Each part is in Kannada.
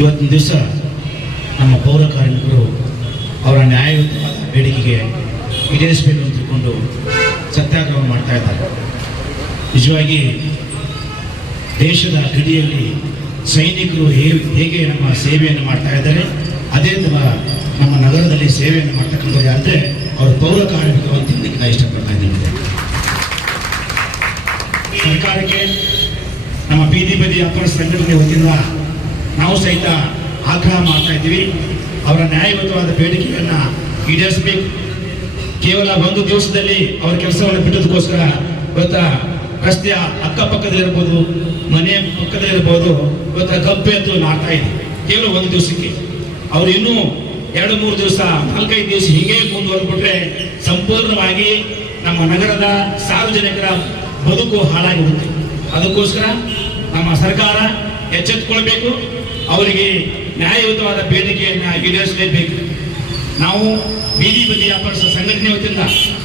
ಇವತ್ತಿನ ದಿವಸ ನಮ್ಮ ಪೌರ ಕಾರ್ಮಿಕರು ಅವರ ನ್ಯಾಯಯುತವಾದ ಬೇಡಿಕೆಗೆ ಈಡೇರಿಸಬೇಕು ಅಂತ ತಿಳ್ಕೊಂಡು ಸತ್ಯಾಗ್ರಹ ಮಾಡ್ತಾ ಇದ್ದಾರೆ. ನಿಜವಾಗಿ ದೇಶದ ಗಡಿಯಲ್ಲಿ ಸೈನಿಕರು ಹೇಗೆ ನಮ್ಮ ಸೇವೆಯನ್ನು ಮಾಡ್ತಾ ಇದ್ದಾರೆ, ಅದೇ ಥರ ನಮ್ಮ ನಗರದಲ್ಲಿ ಸೇವೆಯನ್ನು ಮಾಡ್ತಕ್ಕಂಥದ್ದು ಯಾರಂದರೆ ಅವರು ಪೌರ ಕಾರ್ಮಿಕರು ಅಂತ ಹೇಳಲಿಕ್ಕೆ ನಾನು ಇಷ್ಟಪಡ್ತಾ ಇದ್ದೀನಿ. ಸರ್ಕಾರಕ್ಕೆ ನಮ್ಮ ಬೀದಿ ಬದಿ ವ್ಯಾಪಾರ ಸಂಘಟನೆ ವತಿಯಿಂದ ನಾವು ಸಹಿತ ಆಗ್ರಹ ಮಾಡ್ತಾ ಇದ್ದೀವಿ. ಅವರ ನ್ಯಾಯಯುತವಾದ ಬೇಡಿಕೆಯನ್ನು ಈಡೇರಿಸಬೇಕು. ಕೇವಲ ಒಂದು ದಿವಸದಲ್ಲಿ ಅವರ ಕೆಲಸವನ್ನು ಬಿಟ್ಟದಕ್ಕೋಸ್ಕರ ಇವತ್ತು ರಸ್ತೆಯ ಅಕ್ಕಪಕ್ಕದಲ್ಲಿರ್ಬೋದು, ಮನೆಯ ಪಕ್ಕದಲ್ಲಿರ್ಬೋದು, ಇವತ್ತು ಗಬ್ಬೆ ಅಂತೂ ನಾಡ್ತಾ ಇದೆ ಕೇವಲ ಒಂದು ದಿವಸಕ್ಕೆ. ಅವರು ಇನ್ನೂ 2-3 ದಿವಸ 4-5 ದಿವಸ ಹೀಗೆ ಮುಂದುವರೆದ್ಬಿಟ್ರೆ ಸಂಪೂರ್ಣವಾಗಿ ನಮ್ಮ ನಗರದ ಸಾರ್ವಜನಿಕರ ಬದುಕು ಹಾಳಾಗಿರುತ್ತೆ. ಅದಕ್ಕೋಸ್ಕರ ನಮ್ಮ ಸರ್ಕಾರ ಎಚ್ಚೆತ್ತುಕೊಳ್ಬೇಕು. ಅವರಿಗೆ ನ್ಯಾಯಯುತವಾದ ಬೇಡಿಕೆಯನ್ನು ಈಡೇರಿಸಲೇಬೇಕು. ನಾವು ಬೀದಿ ಬದಿ ವ್ಯಾಪಾರಸ್ಥರ ಸಂಘಟನೆ ವತಿಯಿಂದ,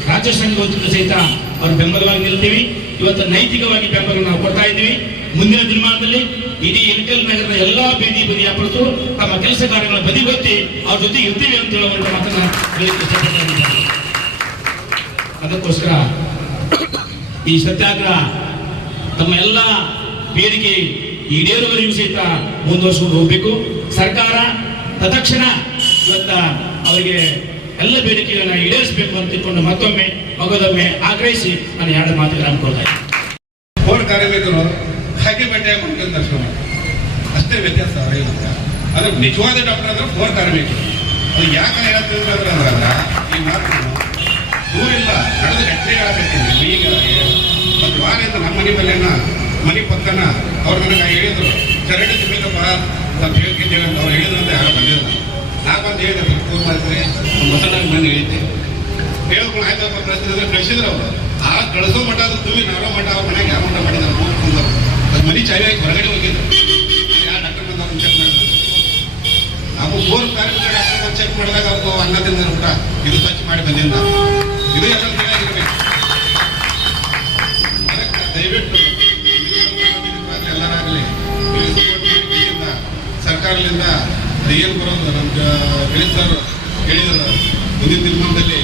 ರಾಜ್ಯ ಸಂಘ ವತಿಯಿಂದ ಸಹಿತ ಅವರು ಬೆಂಬಲವಾಗಿ ನಿಲ್ತೀವಿ. ಇವತ್ತು ನೈತಿಕವಾಗಿ ಬೆಂಬಲ ನಾವು ಕೊಡ್ತಾ ಇದ್ದೀವಿ. ಮುಂದಿನ ದಿನಮಾನದಲ್ಲಿ ಇಡೀ ಇಳಕಲ್ ನಗರದ ಎಲ್ಲಾ ಬೀದಿ ಬದಿ ವ್ಯಾಪಾರಸ್ಥರು ತಮ್ಮ ಕೆಲಸ ಕಾರ್ಯಗಳ ಬದಿಗೊತ್ತಿ ಅವ್ರ ಜೊತೆ ಇರ್ತೀವಿ ಅಂತ ಹೇಳುವಂತ ಮಾತನ್ನ ಹೇಳಲಿಕ್ಕೆ ಇಷ್ಟಪಡ್ತಾರೆ. ಅದಕ್ಕೋಸ್ಕರ ಈ ಸತ್ಯಾಗ್ರಹ ತಮ್ಮ ಎಲ್ಲ ಬೇಡಿಕೆ ಈಡೇರುವವರೆಗೂ ಸಹಿತ ಮುಂದುವರಿಸಿಕೊಂಡು ಹೋಗಬೇಕು. ಸರ್ಕಾರ ತತ್ಕ್ಷಣ ಇವತ್ತ ಅವರಿಗೆ ಎಲ್ಲ ಬೇಡಿಕೆಗಳನ್ನು ಈಡೇರಿಸಬೇಕು ಅಂತ ತಿಳ್ಕೊಂಡು ಮಗದೊಮ್ಮೆ ಆಗ್ರಹಿಸಿ ನಾನು 2 ಮಾತುಗಳನ್ನು ಅನ್ಕೊಳ್ತಾ ಇದ್ದೀನಿ. ಪೌರ ಕಾರ್ಮಿಕರು ಹಾಕಿ ಬಟ್ಟೆ ಹಾಕೊಂಡು ದರ್ಶನ ಅಷ್ಟೇ ವ್ಯತ್ಯಾಸ ಅವರಿಗೆ. ಅದು ನಿಜವಾದ ಡಾಕ್ಟರ್ ಅಂದ್ರೆ ಪೌರ ಕಾರ್ಮಿಕರು. ಅದು ಯಾಕೆ ಹೇಳ್ತಿದ್ರು ಅಂದ್ರೆ ಈ ಮಾತು ದೂರಿಲ್ಲ ನಡೆದ ಗಟ್ಟೆ ಆಗಬೇಕಿದೆ. ಈಗ ಒಂದು ವಾರದಿಂದ ನಮ್ಮ ಮನೆ ಪಕ್ಕನ ಅವ್ರು ನನಗೆ ಹೇಳಿದ್ರು, ಚರಂಡಿ ತಿನ್ನಬೇಕಪ್ಪ ಸ್ವಲ್ಪ ಹೇಳ್ತಿದ್ದೇವೆ ಅಂತ ಅವ್ರು ಹೇಳಿದ್ರಂತೆ. ಯಾರು ಬಂದಿಲ್ಲ. ನಾ ಬಂದು ಹೇಳಿದೆ ಫೋನ್ ಮಾಡಿದ್ರೆ ಮೊಸಳಾಗಿ ಬಂದು ಹೇಳಿದ್ದೆ. ಹೇಳ್ಕೊಂಡು ಆಯ್ತಪ್ಪ ಪ್ರಶ್ನೆ ಕಳಿಸಿದ್ರು ಅವರು. ಆ ಕಳಿಸೋ ಮಠ ಅದು ತುಂಬಿ ನಾರೋ ಮಠ ಅವ್ರ ಮನೆಗೆ ಯಾವ ಮಠ ಮಾಡಿದ್ರು ನೋಡ್ಕೊಂಡು ಅದು ಮನೆ ಚಾವಿ ಆಗಿ ಹೊರಗಡೆ ಹೋಗಿದ್ರು. ಯಾವ ಡಾಕ್ಟರ್ ಬಂದ ಅವ್ರನ್ನ ಚೆಕ್ ಮಾಡಿದ್ರು. ನಾವು 3 ಕಾರ್ಮಿಕರ ಡಾಕ್ಟರ್ ಚೆಕ್ ಮಾಡಿದಾಗ ಅವ್ರು ಅನ್ನ ತಿಂದ ಊಟ ಇದು ಸ್ವಚ್ಛ ಮಾಡಿ ಬಂದಿದ್ದ. ಇದು ಎಲ್ಲ ತಿಳಿಯಾಗಿರ್ಬೇಕು. ಅದಕ್ಕೆ ದಯವಿಟ್ಟು ಎಲ್ಲರಾಗಲಿ ಸರ್ಕಾರದಿಂದ ಏನು ಬರೋದು ನಮ್ಗೆ ಹೇಳಿದ್ರು ಮುಂದಿನ ದಿನಮಾನದಲ್ಲಿ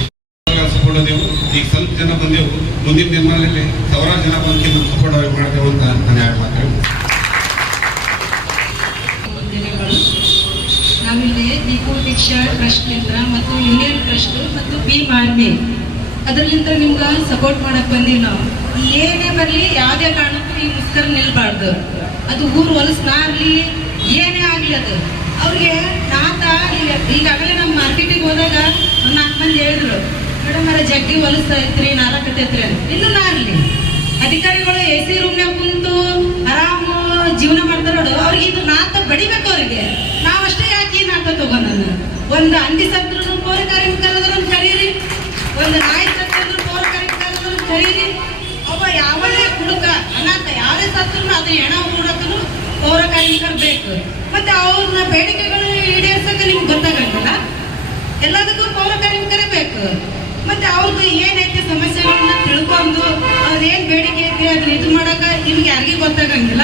ಸಪೋರ್ಟೋದೆವು. ಈಗ ಸ್ವಲ್ಪ ಜನ ಬಂದೆವು, ಮುಂದಿನ ದಿನಮಾನದಲ್ಲಿ ಸಾವಿರಾರು ಜನ ಬಂದು ನಮ್ಮ ಸಪೋರ್ಟ್ ಮಾಡ್ತೇವೆ ಅಂತ ನಾನು 2 ಮಾತು ನಾವಿಲ್ಲಿ ದೀಪು ದೀಕ್ಷಾ ಟ್ರಸ್ಟ್ನಿಂದ ಮತ್ತು ಇಂಡಿಯನ್ ಟ್ರಸ್ಟ್ ಮತ್ತು ಭೀಮ್ ಆರ್ಮಿ ಅದರಿಂದ ನಿಮ್ಗೆ ಸಪೋರ್ಟ್ ಮಾಡಕ್ ಬಂದೀವಿ. ನಾವು ಏನೇ ಬರಲಿ ಯಾವುದೇ ಕಾರಣಕ್ಕೂ ಈ ಮುಸ್ಕರ ನಿಲ್ಬಾರ್ದು. ಅದು ಊರು ಹೊಲಸ್ನಾರ್ಲಿ ಏನೇ ಆಗಲಿ ಅದು ಅವ್ರಿಗೆ ನಾತ ಈಗಾಗಲೇ ನಮ್ಮ ಮಾರ್ಕೆಟಿಗೆ ಹೋದಾಗ ಒಂದು 4 ಮಂದಿ ಹೇಳಿದ್ರು, ಮೇಡಮ್ ಅವರ ಜಗ್ಗಿ ಹೊಲಸ್ತಾ ಇತ್ರಿ, ನಾಲ್ಕತ್ತೈತ್ರಿ ಅಂತ. ಇನ್ನೂ ನಾರ್ಲಿ ಅಧಿಕಾರಿಗಳು AC ರೂಮ್ನಾಗ ಕುಂತು ಆರಾಮ ಜೀವನ ಮಾಡ್ತಾರ ನೋಡು. ಅವ್ರಿಗೆ ಇದು ನಾತ ಬಡಿಬೇಕು. ಅವ್ರಿಗೆ ನಾವಷ್ಟೇ ಯಾಕೆ ಈ ನಾತ ತಗೊಂಡು ಒಂದು ಹಂದಿ ಸತ್ರು ಪೌರ ಕಾರ್ಮಿಕರನ್ನು ಕರೀರಿ, ಒಂದು ನಾಯಿ ಸತ್ರು ಪೌರ ಕಾರ್ಮಿಕರನ್ನು ಕರೀರಿ. ಒಬ್ಬ ಯಾವನೇ ಹುಡುಕ ಅನಾಥ ಯಾರೇ ಸತ್ರು ಅದನ್ನ ಹೆಣ ಹುಡುಕನು ಪೌರ ಕಾರ್ಮಿಕರು ಬೇಕು. ಮತ್ತೆ ಅವ್ರನ್ನ ಬೇಡಿಕೆಗಳು ಈಡೇರ್ಸಕ್ಕೆ ನಿಮ್ಗೆ ಗೊತ್ತಾಗಂಗಿಲ್ಲ. ಎಲ್ಲದಕ್ಕೂ ಪೌರ ಕಾರ್ಮಿಕರೇ ಬೇಕು. ಮತ್ತೆ ಅವ್ರದ್ದು ಏನೈತಿ ಸಮಸ್ಯೆಗಳನ್ನ ತಿಳ್ಕೊಂಡು ಅವ್ರದ್ದೇನು ಬೇಡಿಕೆ ಐತಿ ಅದನ್ನ ಇದು ಮಾಡಕ ನಿಮ್ಗೆ ಯಾರಿಗೂ ಗೊತ್ತಾಗಂಗಿಲ್ಲ.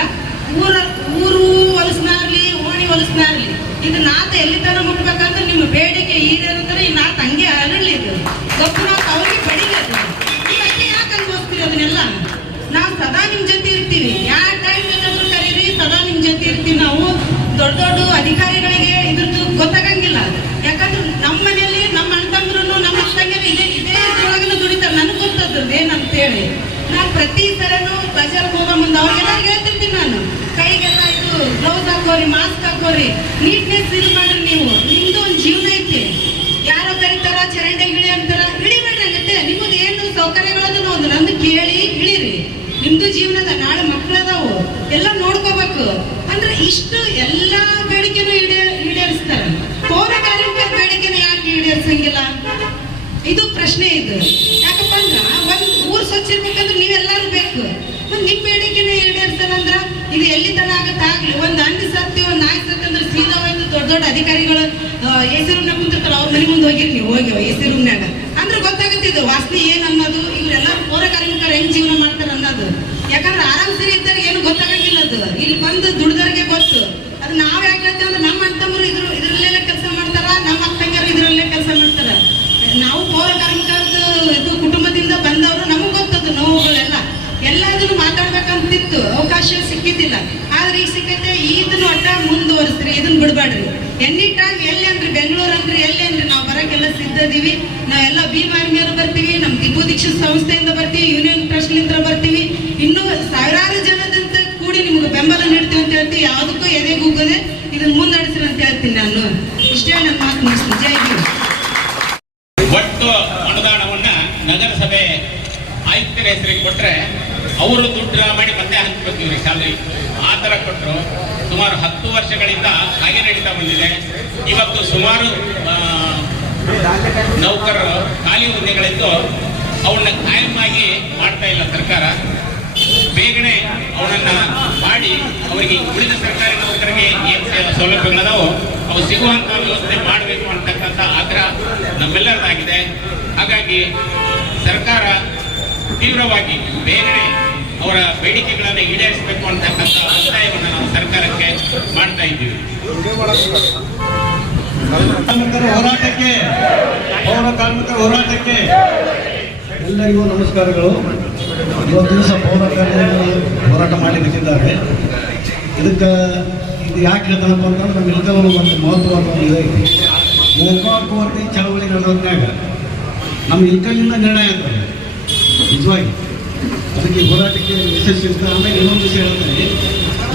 ಊರು ಹೊಲಸ್ನಾರ್ಲಿ ಓಣಿ ಹೊಲಸ್ನಾರ್ಲಿ ಇದು ನಾತ ಎಲ್ಲಿ ತನ ಮುಟ್ಬೇಕಂದ್ರೆ ನಿಮ್ಮ ಬೇಡಿಕೆ ಈಡೇರುತ್ತಾರೆ. ಈ ನಾತ ಹಂಗೆ ಅರಳಿ ಇದು ಗಪ್ಪು ನಾತ ಅವ್ರಿಗೆ ಬಡಿಗದು. ನೀವಷ್ಟೇ ಯಾಕೆ ಅನ್ಭವಿಸ್ತೀರಿ ಅದನ್ನೆಲ್ಲ? ನಾವು ಸದಾ ನಿಮ್ ಜೊತೆ ಇರ್ತೀವಿ. ಯಾವ ಟೈಮ್ ಬೇಕಾದ್ರೂ ಕರೀರಿ, ಸದಾ ನಿಮ್ ಜೊತೆ ಇರ್ತೀವಿ. ನಾವು ದೊಡ್ಡ ಅಧಿಕಾರಿಗಳಿಗೆ ಇದ್ರದ್ದು ಗೊತ್ತಾಗಂಗಿಲ್ಲ. ಯಾಕಂದ್ರೆ ನಮ್ಮ ಮನೆಯಲ್ಲಿ ನಮ್ಮ ಅಣ್ಣ ತಮ್ಮರು ನಮ್ಮ ತಂಗಿಯರು ಇದೇ ಇದ್ರೊಳಗನ ದುಡಿತಾರೆ. ನನಗೆ ಗೊತ್ತದ್ರದ್ದು ಏನಂತೇಳಿ ನಾನು ಪ್ರತಿ ಸಲನೂ ಬಜಾರ್ಗೆ ಹೋಗೋ ಮುಂದೆ ಅವ್ರಿಗೆಲ್ಲರಿಗೂ ಹೇಳ್ತಿರ್ತೀನಿ. ನಾನು ಕೈಗೆಲ್ಲ ಇದು ಗ್ಲೌಸ್ ಹಾಕೋರಿ, ಮಾಸ್ಕ್ ಹಾಕೋರಿ, ನೀಟ್ನೆಸ್ ಇದು ಮಾಡ್ರಿ. ನೀವು ನಿಮ್ದು ಒಂದು ಜೀವನ ಐತಿ. ಯಾರೋ ಕರೀತಾರ ಚರಂಡಿ ಇಳಿ ಅಂತಾರ, ಇಳಿಬೇಡ್ರಿ. ಆಗತ್ತೆ ನಿಮ್ಮದು ಏನು ಸೌಕರ್ಯಗಳದನ್ನು ಒಂದು ನಂದು ಕೇಳಿ ಇಳಿರಿ. ನಿಮ್ದು ಜೀವನದ ನಾಳೆ ಮಕ್ಕಳದಾವು ಎಲ್ಲ ನೋಡ್ಕೋಬೇಕು. ಅಂದ್ರೆ ಇಷ್ಟು ಎಲ್ಲಾ ಬೇಡಿಕೆನೂ ಈಡೇರಿಸ್ತಾರ. ಪೌರ ಕಾರ್ಮಿಕರ ಬೇಡಿಕೆನ ಯಾಕೆ ಈಡೇರಿಸಂಗಿಲ್ಲ? ಇದು ಪ್ರಶ್ನೆ. ಇದು ಯಾಕಪ್ಪ ಅಂದ್ರ ಒಂದ್ ಊರ್ ಸ್ವಚ್ಛ ಇರ್ಬೇಕಂದ್ರೆ ನೀವೆಲ್ಲಾರು ಬೇಕು. ನಿಮ್ ಬೇಡಿಕೆನ ಈಡೇರಿಸಲ್ಲ ಇದು ಎಲ್ಲಿ ತನ ಆಗತ್ತಾಗ್ಲಿ. ಒಂದ್ ಹಂದಿ ಸತ್ತಿ ಒಂದ್ ನಾಯಿ ಸತ್ತಿ ಅಂದ್ರೆ ಸೀದಾ ಹೋಯ್ತು ದೊಡ್ಡ ಅಧಿಕಾರಿಗಳು AC ರೂಮ್ನಾಗ ಕುಂತಿರ್ತಾರ. ಅವ್ರ ಮನೆ ಮುಂದೆ ಹೋಗಿರಿ ನೀವು, ಹೋಗಿ AC ರೂಮ್ನಾಗ ಅಂದ್ರೆ ಗೊತ್ತಾಗುತ್ತಿದ್ದು ವಾಸನೆ ಏನ್ ಅನ್ನೋದು. ಇವರೆಲ್ಲ ಪೌರ ಕಾರ್ಮಿಕರು ಹೆಂಗ್ ಜೀವನ ಮಾಡ್ತಾರ ಅನ್ನೋದು. ಯಾಕಂದ್ರೆ ಆರಾಮ್ ಸರಿ ಇದ್ದಾಗ ಏನು ಗೊತ್ತಾಗಂಗಿಲ್ಲ. ಅದು ಇಲ್ಲಿ ಬಂದು ದುಡ್ದವ್ರಿಗೆ ಗೊತ್ತು. ಅದು ನಾವ್ ಯಾಕೆ ಹೇಳ್ತೇವೆ ಅಂದ್ರೆ ನಮ್ಮ ಮಾನಸಿಕತೆ ಇದನ್ನ ಒಟ್ಟ ಮುಂದುವರಿಸ್ರಿ, ಇದನ್ನ ಬಿಡ್ಬೇಡ್ರಿ. ಎನಿ ಟೈಮ್ ಎಲ್ಲಿ ಅಂದ್ರೆ ಬೆಂಗಳೂರು ಅಂದ್ರೆ ಎಲ್ಲಿ ಅಂದ್ರೆ ನಾವು ಬರಕ್ಕೆಲ್ಲ ಸಿದ್ಧದೀವಿ. ನಾವೆಲ್ಲ ಭೀಮಾರ್ಮಿಯರು ಬರ್ತೀವಿ, ನಮ್ ದಿಪು ದೀಕ್ಷಿತ್ ಸಂಸ್ಥೆಯಿಂದ ಬರ್ತೀವಿ, ಯೂನಿಯನ್ ಟ್ರಸ್ಟ್ಲಿಂದ ಬರ್ತೀವಿ, ಇನ್ನೂ ಸಾವಿರಾರು ಜನದಂತ ಕೂಡಿ ನಿಮ್ಗೆ ಬೆಂಬಲ ನೀಡ್ತೀವಿ ಅಂತ ಹೇಳ್ತೀವಿ. ಯಾವುದಕ್ಕೂ ಎದೆಗೂಗದೆ ಇದನ್ನ ಮುಂದಡಿಸ್ರಿ ಅಂತ ಹೇಳ್ತೀನಿ. ನಾನು ಇಷ್ಟೇ ನನ್ನ ಮಾತು ಮುಗಿಸ್ತೀನಿ. ಜೈ ಭೀಮ್. ಒಟ್ಟು ಅನುದಾನವನ್ನ ನಗರಸಭೆ ಆಯುಕ್ತರ ಹೆಸರಿಗೆ ಕೊಟ್ರೆ ಅವರು ದುಡ್ಡು ಡ್ರಾ ಮಾಡಿ ಮತ್ತೆ ಹಂಚ್ಬೇಕು ಇವ್ರಿಗೆ ಸ್ಯಾಲರಿ. ಆ ಥರ ಕೊಟ್ಟರು. ಸುಮಾರು 10 ವರ್ಷಗಳಿಂದ ಹಾಗೆ ನಡೀತಾ ಬಂದಿದೆ. ಇವತ್ತು ಸುಮಾರು ನೌಕರರು ಖಾಲಿ ಹುದ್ದೆಗಳಿದ್ದು ಅವನ್ನ ಕಾಯಮಾಗಿ ಮಾಡ್ತಾ ಇಲ್ಲ ಸರ್ಕಾರ. ಬೇಗನೆ ಅವನನ್ನ ಮಾಡಿ ಅವರಿಗೆ ಉಳಿದ ಸರ್ಕಾರಿ ನೌಕರರಿಗೆ ಏನು ಸೌಲಭ್ಯಗಳದಾವೋ ಅವು ಸಿಗುವಂತ ವ್ಯವಸ್ಥೆ ಮಾಡಬೇಕು ಅಂತಕ್ಕಂಥ ಆಗ್ರಹ ನಮ್ಮೆಲ್ಲರದಾಗಿದೆ. ಹಾಗಾಗಿ ಸರ್ಕಾರ ತೀವ್ರವಾಗಿ ಬೇಗನೆ ಅವರ ಬೇಡಿಕೆಗಳನ್ನು ಈಡೇರಿಸಬೇಕು ಅಂತಕ್ಕಂಥ ಒತ್ತಾಯವನ್ನು ನಾವು ಸರ್ಕಾರಕ್ಕೆ ಮಾಡ್ತಾ ಇದ್ದೀವಿ. ಹೋರಾಟಕ್ಕೆ ಪೌರ ಕಾರ್ಮಿಕರ ಹೋರಾಟಕ್ಕೆ ಎಲ್ಲರಿಗೂ ನಮಸ್ಕಾರಗಳು. ಇವತ್ತು ದಿವಸ ಪೌರ ಕಾರ್ಮಿಕರು ಹೋರಾಟ ಮಾಡಲಿಕ್ಕಿದ್ದಾರೆ. ಇದಕ್ಕೆ ಇದು ಯಾಕೆ ಹೇಳ್ತಾನಪ್ಪ ಅಂತಂದ್ರೆ ನಮ್ಮೆಲ್ಲರೂ ಒಂದು ಮಹತ್ವವಾದ ಒಂದು ಇದೈತಿ. ಗೋಕಾಕವರ್ತಿ ಚಳವಳಿ ನಡೆದಾಗ ನಮ್ಮ ಇಲ್ಕಲ್ಲಿಂದ ನಿರ್ಣಯ ಆಗ್ತದೆ ನಿಜವಾಗಿ. ಅದಕ್ಕೆ ಹೋರಾಟಕ್ಕೆ ಯಶಸ್ವಿರ್ತಾರೆ. ಆಮೇಲೆ ಇನ್ನೊಂದು ವಿಷಯ ಹೇಳ್ತಾರೆ,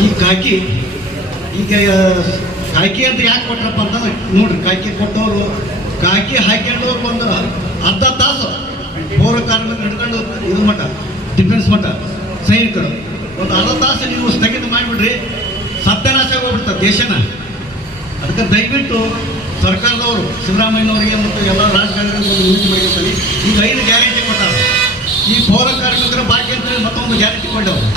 ಈ ಕಾಕಿ ಈಗ ಕಾಕಿ ಅಂತ ಯಾಕೆ ಕೊಟ್ರಪ್ಪ ಅಂತಂದ್ರೆ ನೋಡ್ರಿ, ಕಾಕಿ ಕೊಟ್ಟವರು ಕಾಕಿ ಹಾಕ್ಕೊಂಡವ್ರು ಒಂದು ಅರ್ಧ ತಾಸು ಪೌರ ಕಾರ್ಮಿಕರು ಹಿಡ್ಕೊಂಡು ಇದು ಮಟ್ಟ ಡಿಫೆನ್ಸ್ ಮಟ್ಟ ಸೈನಿಕರು ಒಂದು ಅರ್ಧ ತಾಸು ನೀವು ಸ್ಥಗಿತ ಮಾಡಿಬಿಡ್ರಿ, ಸತ್ಯನಾಶ ಹೋಗ್ಬಿಡ್ತಾರೆ ದೇಶನ. ಅದಕ್ಕೆ ದಯವಿಟ್ಟು ಸರ್ಕಾರದವರು ಸಿದ್ದರಾಮಯ್ಯನವರಿಗೆ ಮತ್ತು ಎಲ್ಲ ರಾಜಕಾರಣಿಗಳು ಒಂದು ವಿನಂತಿ ಮಾಡಿರ್ತಾರೆ. ಈಗ 5 ಗ್ಯಾರಂಟಿ ಕೊಟ್ಟಾರ. ಈ ಪೌರ ಕಾರ್ಮಿಕರ ಬಾಕಿ ಅಂತೇಳಿ ಮತ್ತೊಂದು ಗ್ಯಾರಂಟಿ ಕೊಟ್ಟವರು.